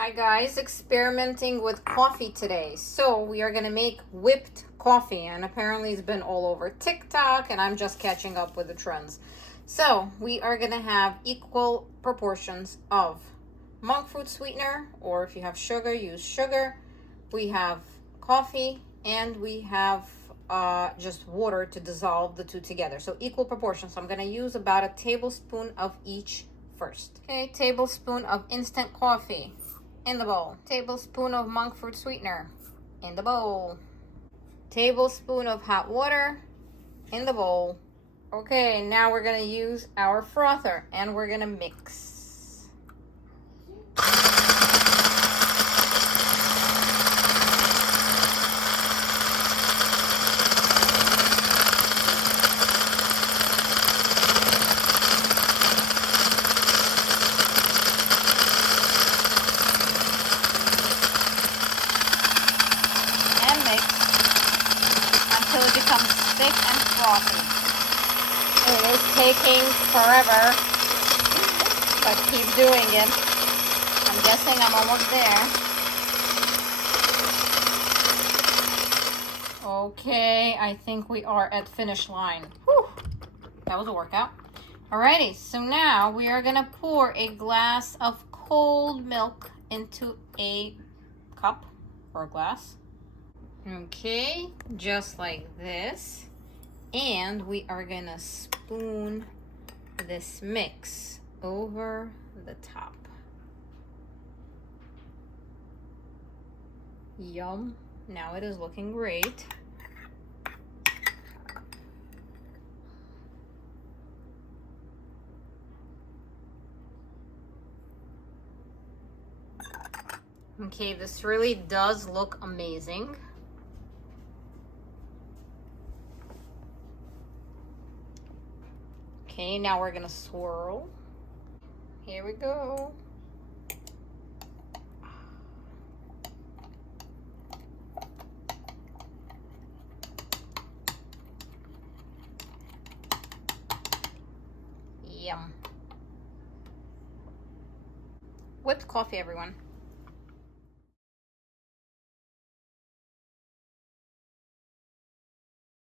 Hi guys, experimenting with coffee today. So we are gonna make whipped coffee, and apparently it's been all over TikTok and I'm just catching up with the trends. So we are gonna have equal proportions of monk fruit sweetener, or if you have sugar, use sugar. We have coffee and we have just water to dissolve the two together. So equal proportions. So I'm gonna use about a tablespoon of each first. Okay, tablespoon of instant coffee in the bowl. Tablespoon of monk fruit sweetener in the bowl. Tablespoon of hot water in the bowl. Okay, now we're gonna use our frother and we're gonna mix. Until it becomes thick and frothy. It is taking forever, but keep doing it. I'm guessing I'm almost there. Okay, I think we are at finish line. Whew, that was a workout. Alrighty, so now we are gonna pour a glass of cold milk into a cup or a glass. Okay, just like this. And we are gonna spoon this mix over the top. Yum. Now it is looking great. Okay, this really does look amazing. Okay, now we're gonna swirl. Here we go. Yum. Whipped coffee, everyone.